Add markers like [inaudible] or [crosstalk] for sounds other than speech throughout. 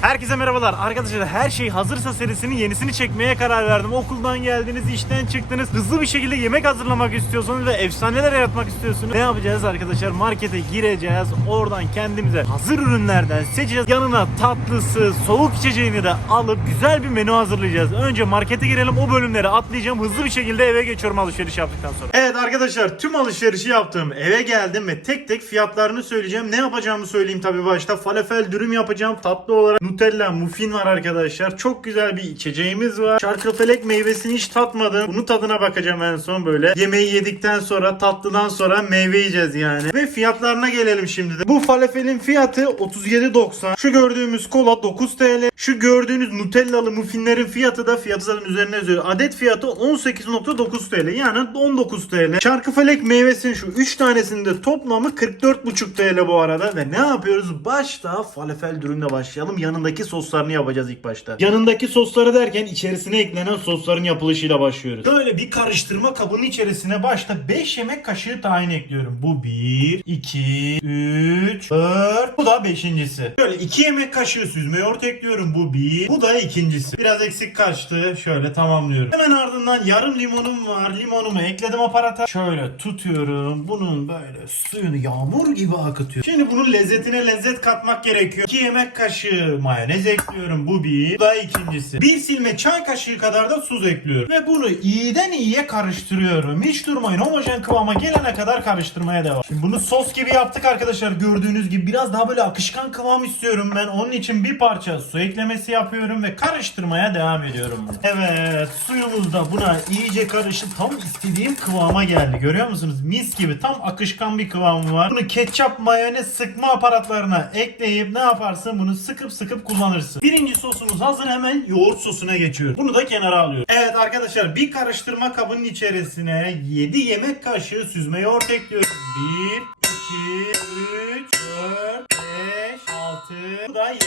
Herkese merhabalar. Arkadaşlar her şey hazırsa serisinin yenisini çekmeye karar verdim. Okuldan geldiniz, işten çıktınız. Hızlı bir şekilde yemek hazırlamak istiyorsanız ve efsaneler yaratmak istiyorsunuz. Ne yapacağız arkadaşlar? Markete gireceğiz. Oradan kendimize hazır ürünlerden seçeceğiz. Yanına tatlısı, soğuk içeceğini de alıp güzel bir menü hazırlayacağız. Önce markete girelim. O bölümleri atlayacağım. Hızlı bir şekilde eve geçiyorum alışveriş yaptıktan sonra. Evet arkadaşlar tüm alışverişi yaptım. Eve geldim ve tek tek fiyatlarını söyleyeceğim. Ne yapacağımı söyleyeyim tabii başta. Falafel dürüm yapacağım. Tatlı olarak Nutella muffin var arkadaşlar. Çok güzel bir içeceğimiz var. Çarkıfelek meyvesini hiç tatmadım. Bunun tadına bakacağım en son böyle. Yemeği yedikten sonra tatlıdan sonra meyve yiyeceğiz yani. Ve fiyatlarına gelelim şimdi de. Bu falafelin fiyatı 37.90. Şu gördüğümüz kola 9 TL. Şu gördüğünüz Nutellalı muffinlerin fiyatı da fiyatı zaten üzerine yazıyor. Adet fiyatı 18.9 TL. Yani 19 TL. Çarkıfelek meyvesinin şu 3 tanesinin de toplamı 44.5 TL bu arada. Ve ne yapıyoruz? Başta falafel dürümle başlayalım. Yanındaki soslarını yapacağız ilk başta. Yanındaki sosları derken içerisine eklenen sosların yapılışıyla başlıyoruz. Böyle bir karıştırma kabının içerisine başta 5 yemek kaşığı tahin ekliyorum. Bu 1, 2, 3, 4. Bu da beşincisi. Şöyle 2 yemek kaşığı süzme yoğurt ekliyorum. Bu 1. Bu da ikincisi. Biraz eksik kaçtı. Şöyle tamamlıyorum. Hemen ardından yarım limonum var. Limonumu ekledim aparata. Şöyle tutuyorum. Bunun böyle suyunu yağmur gibi akıtıyorum. Şimdi bunun lezzetine lezzet katmak gerekiyor. 2 yemek kaşığı mayonez ekliyorum. Bu bir. Bu da ikincisi. Bir silme çay kaşığı kadar da tuz ekliyorum. Ve bunu iyiden iyiye karıştırıyorum. Hiç durmayın. Homojen kıvama gelene kadar karıştırmaya devam. Şimdi bunu sos gibi yaptık arkadaşlar. Gördüğünüz gibi biraz daha böyle akışkan kıvam istiyorum ben. Onun için bir parça su eklemesi yapıyorum ve karıştırmaya devam ediyorum. Evet suyumuz da buna iyice karıştı. Tam istediğim kıvama geldi. Görüyor musunuz? Mis gibi tam akışkan bir kıvamı var. Bunu ketçap mayonez sıkma aparatlarına ekleyip ne yaparsın? Bunu sıkıp sıkıp kullanırsın. Birinci sosumuz hazır. Hemen yoğurt sosuna geçiyoruz. Bunu da kenara alıyorum. Evet arkadaşlar bir karıştırma kabının içerisine 7 yemek kaşığı süzme yoğurt ekliyorum. 1, 2, 3, 4, 5, 6. Bu da 7.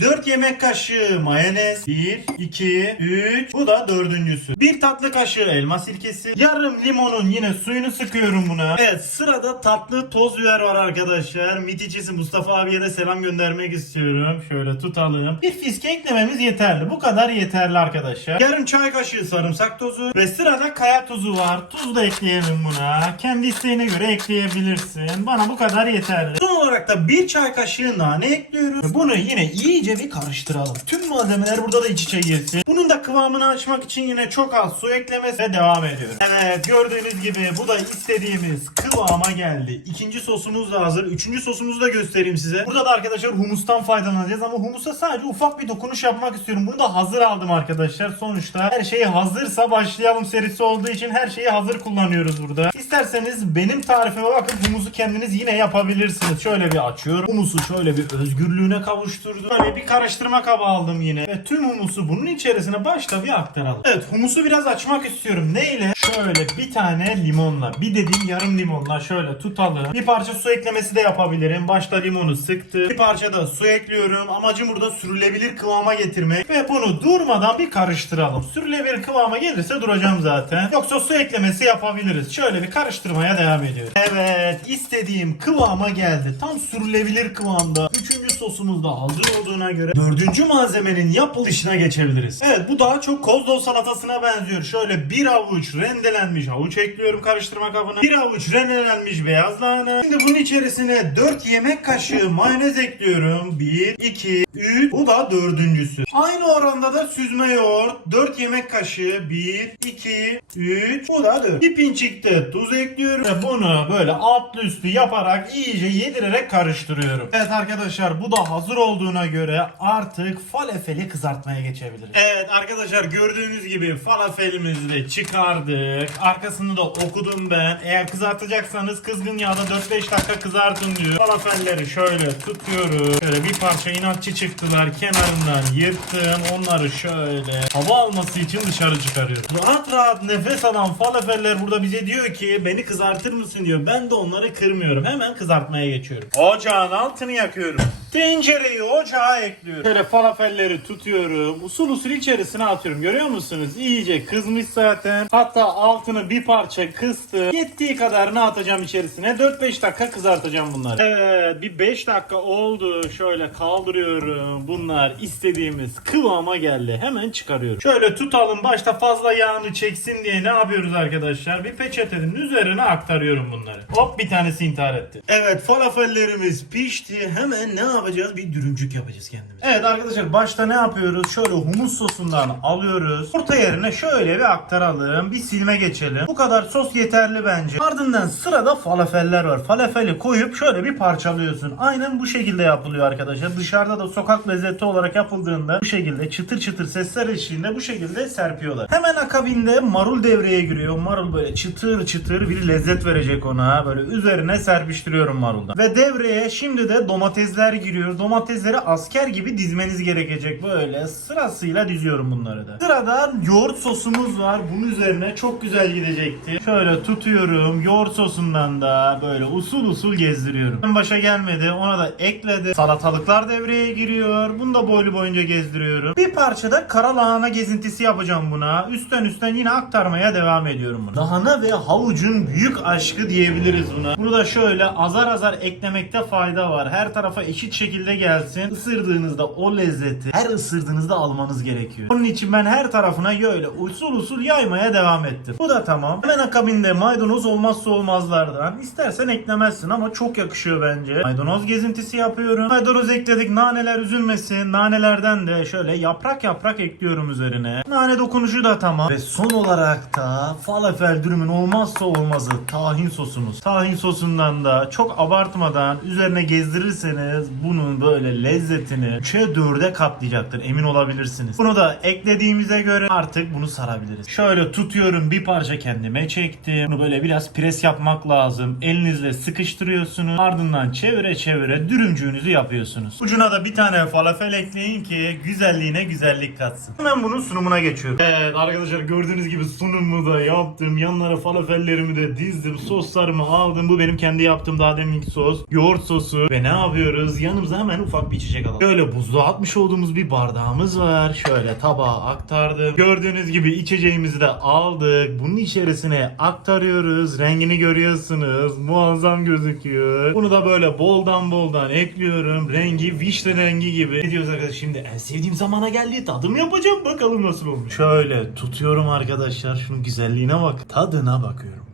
4 yemek kaşığı mayonez. 1, 2, 3. Bu da dördüncüsü. 1 tatlı kaşığı elma sirkesi. Yarım limonun yine suyunu sıkıyorum buna. Evet sırada tatlı toz biber var arkadaşlar. Miticisi Mustafa abiye de selam göndermek istiyorum. Şöyle tutalım. Bir fiske eklememiz yeterli. Bu kadar yeterli arkadaşlar. Yarım çay kaşığı sarımsak tozu. Ve sırada kaya tuzu var. Tuz da ekleyelim buna. Kendi isteğine göre ekleyebilirsin. Bana bu kadar yeterli. Son olarak da bir çay kaşığı nane ekliyoruz. Bunu yine iyice bir karıştıralım. Tüm malzemeler burada da iç içe girsin. Bunun da kıvamını açmak için yine çok az su eklemesi ve devam ediyoruz. Evet gördüğünüz gibi bu da istediğimiz kıvama geldi. İkinci sosumuz da hazır. Üçüncü sosumuzu da göstereyim size. Burada da arkadaşlar humustan faydalanacağız ama humusa sadece ufak bir dokunuş yapmak istiyorum. Bunu da hazır aldım arkadaşlar. Sonuçta her şey hazırsa başlayalım serisi olduğu için her şeyi hazır kullanıyoruz burada. İsterseniz benim tarifime bakıp humusu kendiniz yine yapabilirsiniz. Şöyle bir açıyorum. Humusu şöyle bir özgürlüğüne kavuşturdum. Böyle bir karıştırma kabı aldım yine. Ve tüm humusu bunun içerisine başta bir aktaralım. Evet humusu biraz açmak istiyorum. Neyle? Şöyle bir tane limonla. Bir dediğim yarım limonla şöyle tutalım. Bir parça su eklemesi de yapabilirim. Başta limonu sıktı. Bir parça da su ekliyorum. Amacım burada sürülebilir kıvama getirmek. Ve bunu durmadan bir karıştıralım. Sürülebilir kıvama gelirse duracağım zaten. Yoksa su eklemesi yapabiliriz. Şöyle bir karıştırmaya devam ediyorum. Evet istediğim kıvama geldi. Tam sürülebilir kıvamda. Üçüncü sosumuz da hazır olduğuna göre dördüncü malzemenin yapılışına geçebiliriz. Evet bu daha çok kozlov salatasına benziyor. Şöyle bir avuç rendelenmiş havuç ekliyorum karıştırma kabına. Bir avuç rendelenmiş beyaz lahana. Şimdi bunun içerisine 4 yemek kaşığı mayonez ekliyorum. 1, 2, 3. Bu da dördüncüsü. Aynı oranda da süzme yoğurt. 4 yemek kaşığı. 1, 2, 3. Bu da 4. Bir pinçikte tuz ekliyorum. Ve bunu böyle altlı üstü yaparak iyice yedirerek karıştırıyorum. Evet arkadaşlar bu da hazır olduğuna göre artık falafeli kızartmaya geçebiliriz. Evet arkadaşlar gördüğünüz gibi falafelimizi de çıkardık. Arkasını da okudum ben. Eğer kızartacaksanız kızgın yağda 4-5 dakika kızartın diyor. Falafelleri şöyle tutuyoruz. Şöyle bir parça inatçı çıktılar. Kenarından yırttım. Onları şöyle hava alması için dışarı çıkarıyorum. Rahat rahat nefes alan falafeller burada bize diyor ki beni kızartır mısın diyor. Ben de onları kırmıyorum. Hemen kızartmaya geçiyorum. Ocağın altını yakıyorum. Tencereyi ocağa ekliyorum. Şöyle falafelleri tutuyorum. Usul usul içerisine atıyorum. Görüyor musunuz? İyice kızmış zaten. Hatta altını bir parça kıstı. Yettiği kadarını atacağım içerisine. 4-5 dakika kızartacağım bunları. Evet bir 5 dakika oldu. Şöyle kaldırıyorum. Bunlar istediğimiz kıvama geldi. Hemen çıkarıyorum. Şöyle tutalım. Başta fazla yağını çeksin diye ne yapıyoruz arkadaşlar? Bir peçetenin üzerine aktarıyorum bunları. Hop bir tanesi intihar etti. Evet falafellerimiz pişti. Hemen ne yapacağız? Bir dürümcük yapacağız kendimize. Evet arkadaşlar başta ne yapıyoruz? Şöyle humus sosundan alıyoruz. Orta yerine şöyle bir aktaralım. Bir silme geçelim. Bu kadar sos yeterli bence. Ardından sırada falafeller var. Falafeli koyup şöyle bir parçalıyorsun. Aynen bu şekilde yapılıyor arkadaşlar. Dışarıda da sokak lezzeti olarak yapıldığında bu şekilde çıtır çıtır sesler eşliğinde bu şekilde serpiyorlar. Hemen akabinde marul devreye giriyor. Marul böyle çıtır çıtır bir lezzet verecek ona. Böyle üzerine serpiştiriyorum maruldan. Ve devreye şimdi de domatesler giriyor. Domatesleri asker gibi dizmeniz gerekecek. Böyle sırasıyla diziyorum bunları da. Sırada yoğurt sosumuz var. Bunun üzerine çok güzel gidecekti. Şöyle tutuyorum. Yoğurt sosundan da böyle usul usul gezdiriyorum. En başa gelmedi. Ona da ekledi. Salatalıklar devreye giriyor. Bunu da boylu boyunca gezdiriyorum. Bir parça da kara lahana gezintisi yapacağım buna. Üstten üstten yine aktarmaya devam ediyorum bunu. Lahana ve havucun büyük aşkı diyebiliriz buna. Bunu da şöyle azar azar eklemekte fayda var. Her tarafa eşit şekilde gelsin. Isırdığınızda o lezzeti her ısırdığınızda almanız gerekiyor. Onun için ben her tarafına böyle usul usul yaymaya devam ettim. Bu da tamam. Hemen akabinde maydanoz olmazsa olmazlardan. İstersen eklemezsin ama çok yakışıyor bence. Maydanoz gezintisi yapıyorum. Maydanoz ekledik. Naneler üzülmesin. Nanelerden de şöyle yaprak yaprak ekliyorum üzerine. Nane dokunuşu da tamam. Ve son olarak da falafel dürümün olmazsa olmazı tahin sosumuz. Tahin sosundan da çok abartmadan üzerine gezdirirseniz bunun böyle lezzetini 3'e 4'e katlayacaktır. Emin olabilirsiniz. Bunu da eklediğimize göre artık bunu sarabiliriz. Şöyle tutuyorum bir parça kendime çektim. Bunu böyle biraz pres yapmak lazım. Elinizle sıkıştırıyorsunuz. Ardından çevire çevire dürümcüğünüzü yapıyorsunuz. Ucuna da bir tane falafel ekleyin ki güzelliğine güzellik katsın. Hemen bunun sunumuna geçiyorum. Evet arkadaşlar gördüğünüz gibi sunumu da yaptım. Yanlara falafellerimi de dizdim. Soslarımı aldım. Bu benim kendi yaptığım daha deminki sos. Yoğurt sosu. Ve ne yapıyoruz? Yanımıza hemen ufak bir içecek alalım. Şöyle buzluğa atmış olduğumuz bir bardağımız var. Şöyle tabağa aktardım. Gördüğünüz gibi içeceğimizi de aldık. Bunun içerisine aktarıyoruz. Rengini görüyorsunuz. Muazzam gözüküyor. Bunu da böyle boldan boldan ekliyorum. Rengi vişne rengi gibi. Ne diyoruz arkadaşlar? Şimdi en sevdiğim zamana geldi. Tadım yapacağım. Bakalım nasıl olmuş. Şöyle tutuyorum arkadaşlar. Şunun güzelliğine bak. Tadına bakıyorum.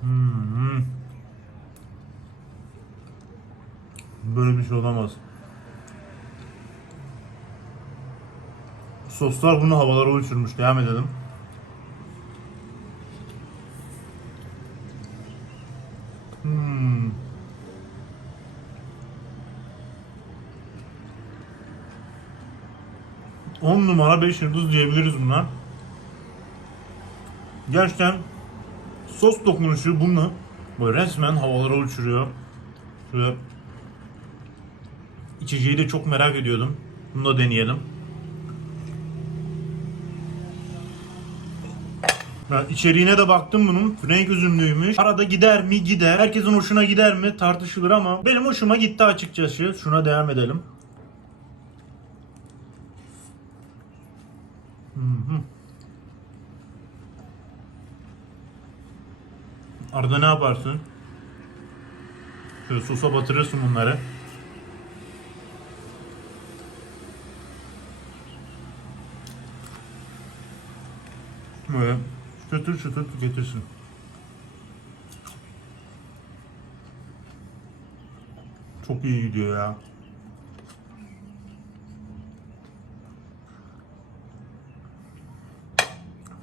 Hmm. Böyle bir şey olamaz. Soslar bunu havalara uçurmuş. Devam edelim. Hmm. On numara 5 yıldız diyebiliriz buna. Gerçekten sos dokunuşu bunu böyle resmen havalara uçuruyor. Şöyle içeceği de çok merak ediyordum. Bunu da deneyelim. Ben içeriğine de baktım bunun. Frank üzümlüymüş. Arada gider mi? Gider. Herkesin hoşuna gider mi? Tartışılır ama benim hoşuma gitti açıkçası. Şuna devam edelim. Arada ne yaparsın? Şöyle sosa batırırsın bunları. Böyle çıtır çıtır tüketirsin. Çok iyi gidiyor ya.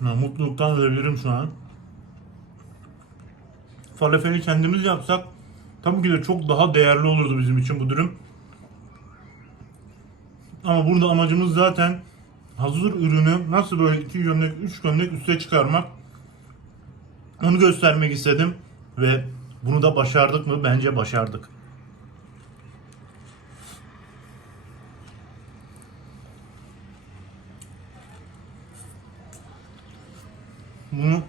Ya, mutluluktan ölebilirim şu an. Falafeli kendimiz yapsak tabii ki de çok daha değerli olurdu bizim için bu durum. Ama burada amacımız zaten hazır ürünü nasıl böyle iki gömlek, üç gömlek üste çıkarmak. Onu göstermek istedim ve bunu da başardık mı? Bence başardık. Bunu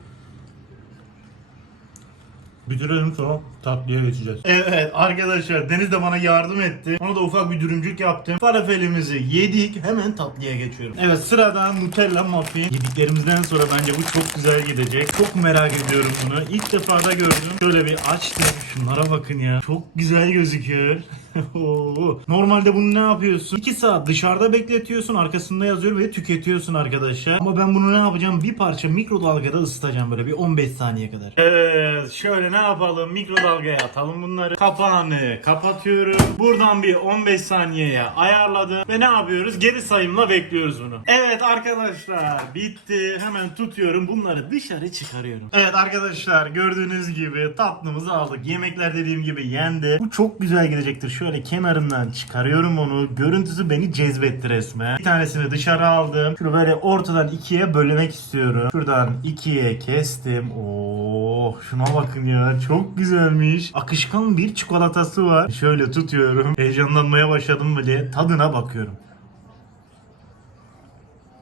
bitirelim sonra tatlıya geçeceğiz. Evet arkadaşlar Deniz de bana yardım etti. Ona da ufak bir dürümcük yaptım. Falafelimizi yedik. Hemen tatlıya geçiyorum. Evet sırada Nutella muffin. Yediklerimizden sonra bence bu çok güzel gidecek. Çok merak ediyorum bunu. İlk defa da gördüm. Şöyle bir açtım. Şunlara bakın ya. Çok güzel gözüküyor. [laughs] Normalde bunu ne yapıyorsun? 2 saat dışarıda bekletiyorsun. Arkasında yazıyor ve tüketiyorsun arkadaşlar. Ama ben bunu ne yapacağım? Bir parça mikrodalgada ısıtacağım böyle bir 15 saniye kadar. Evet şöyle ne yapalım? Mikrodalgaya atalım bunları. Kapağını kapatıyorum. Buradan bir 15 saniyeye ayarladım. Ve ne yapıyoruz? Geri sayımla bekliyoruz bunu. Evet arkadaşlar bitti. Hemen tutuyorum. Bunları dışarı çıkarıyorum. Evet arkadaşlar gördüğünüz gibi tatlımızı aldık. Yemekler dediğim gibi yendi. Bu çok güzel gidecektir. Şöyle kenarından çıkarıyorum onu. Görüntüsü beni cezbetti resmen. Bir tanesini dışarı aldım. Şunu böyle ortadan ikiye bölmek istiyorum. Şuradan ikiye kestim. Oo, şuna bakın ya. Çok güzelmiş. Akışkan bir çikolatası var. Şöyle tutuyorum. Heyecanlanmaya başladım bile. Tadına bakıyorum.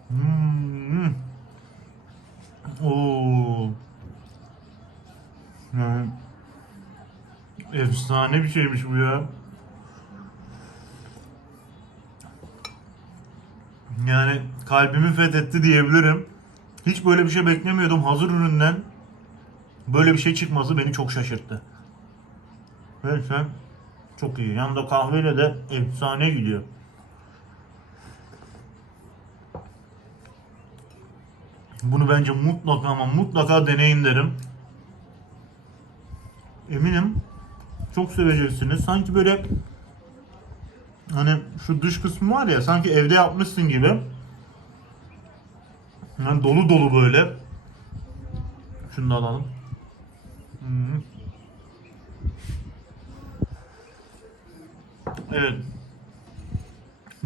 Hmm. Oo. Yani, efsane bir şeymiş bu ya. Yani kalbimi fethetti diyebilirim. Hiç böyle bir şey beklemiyordum. Hazır üründen böyle bir şey çıkması beni çok şaşırttı. Gerçekten çok iyi. Yanında kahveyle de efsane gidiyor. Bunu bence mutlaka ama mutlaka deneyin derim. Eminim çok seveceksiniz. Sanki böyle hani şu dış kısmı var ya sanki evde yapmışsın gibi. Yani dolu dolu böyle. Şunu da alalım. Hmm. Evet.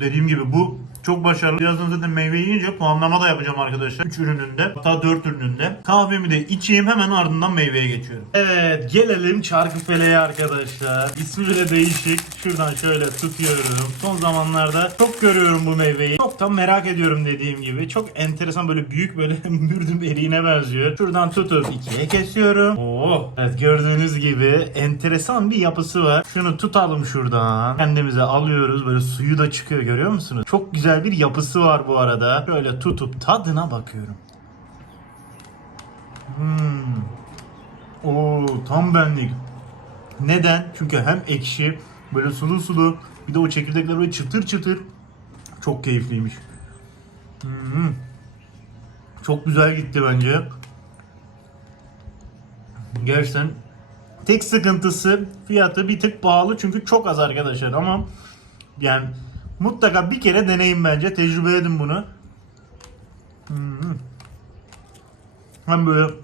Dediğim gibi bu çok başarılı. Birazdan zaten meyve yiyince puanlama da yapacağım arkadaşlar. 3 ürününde hatta 4 ürününde. Kahvemi de içeyim hemen ardından meyveye geçiyorum. Evet gelelim çarkıfele'ye arkadaşlar. İsmi bile değişik. Şuradan şöyle tutuyorum. Son zamanlarda çok görüyorum bu meyveyi. Çok da merak ediyorum dediğim gibi. Çok enteresan böyle büyük böyle [laughs] mürdüm eriğine benziyor. Şuradan tutup ikiye kesiyorum. Oo. Evet gördüğünüz gibi enteresan bir yapısı var. Şunu tutalım şuradan. Kendimize alıyoruz. Böyle suyu da çıkıyor görüyor musunuz? Çok güzel bir yapısı var bu arada. Şöyle tutup tadına bakıyorum. Hmm. Oo tam benlik. Neden? Çünkü hem ekşi, böyle sulu sulu, bir de o çekirdekler böyle çıtır çıtır. Çok keyifliymiş. Hmm. Çok güzel gitti bence. Gerçekten tek sıkıntısı fiyatı bir tık pahalı çünkü çok az arkadaşlar ama yani mutlaka bir kere deneyin bence. Tecrübe edin bunu. Hmm. Hem böyle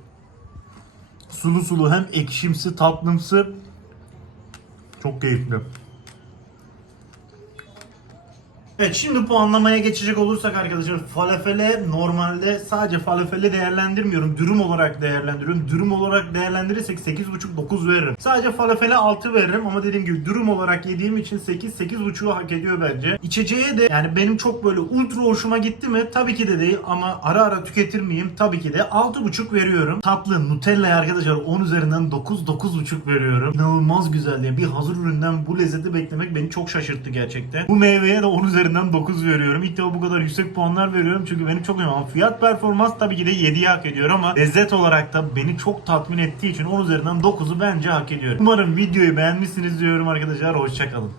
sulu sulu hem ekşimsi tatlımsı çok keyifli. Evet şimdi puanlamaya geçecek olursak arkadaşlar falafele normalde sadece falafele değerlendirmiyorum. Dürüm olarak değerlendiriyorum. Dürüm olarak değerlendirirsek 8.5-9 veririm. Sadece falafele 6 veririm ama dediğim gibi dürüm olarak yediğim için 8-8.5'u hak ediyor bence. İçeceğe de yani benim çok böyle ultra hoşuma gitti mi? Tabii ki de değil ama ara ara tüketir miyim? Tabii ki de 6.5 veriyorum. Tatlı Nutella'ya arkadaşlar 10 üzerinden 9-9.5 veriyorum. İnanılmaz güzel yani bir hazır üründen bu lezzeti beklemek beni çok şaşırttı gerçekten. Bu meyveye de 10 üzerinden 9 veriyorum. İlk defa bu kadar yüksek puanlar veriyorum çünkü beni çok önemli. Fiyat performans tabii ki de 7'yi hak ediyor ama lezzet olarak da beni çok tatmin ettiği için 10 üzerinden 9'u bence hak ediyor. Umarım videoyu beğenmişsiniz diyorum arkadaşlar. Hoşçakalın.